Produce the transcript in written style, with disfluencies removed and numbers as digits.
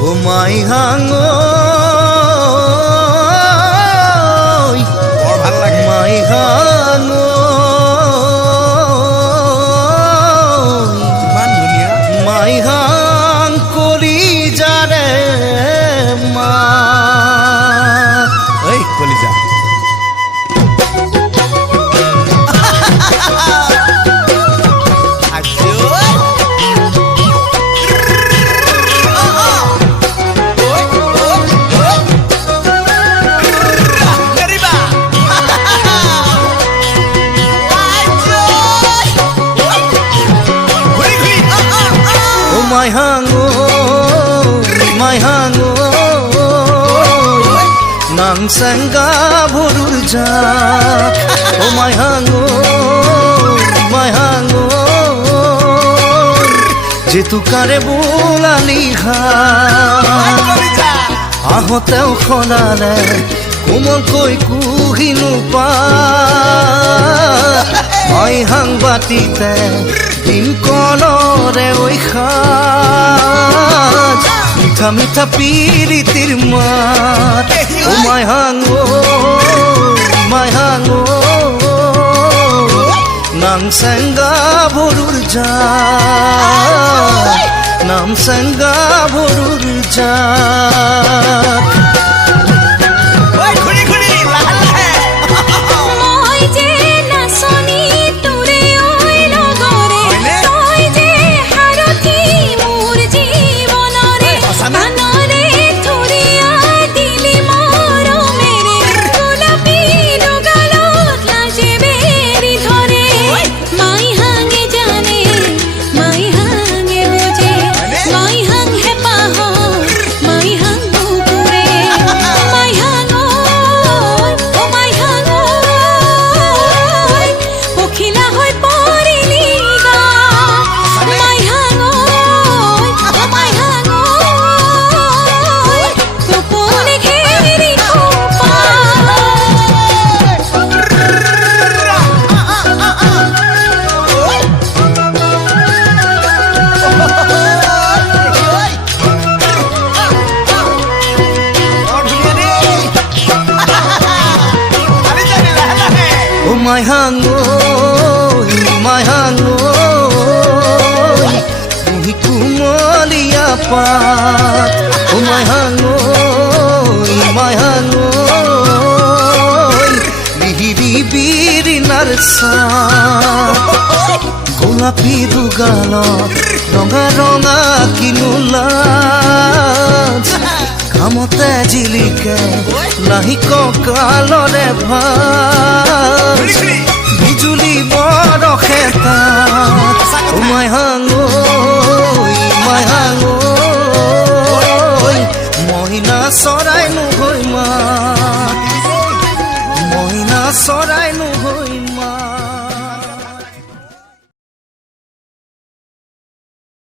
ও মাই হাঙো ভাল লাগে মাই হাঙো ইমান ধুনীয়া মাই হাং কলি যারে মা ঐ কলিজা মাই হাঙো নাং সাঙ্গা ভরুর যা ও মাই হাঙো যে তুকারে বোলালি আহতেও খনালে কোমল কৈ কুহিনো পা মাই হাং বাতিতে দিন কলরে ওই খাজ মিঠা মিঠা পিরিতির মাত ও মাই হাঙো নাম সাঙ্গা ভরুর যা নাম সাঙ্গা ভরুর যা মাই হাঙো তুমি কুমলিয়া পাত ও মাই হাঙো লিহিরি বিরি নারসা গোলাপি দুগাল রঙা রঙা কিনুলা কামতে জিলিকে নাহি ককালরে ভাজ বিজুলি বরখে তাত ও মাই হাঙো মহিনা চৰাই নহৈ মা মহিনা চৰাই নহৈ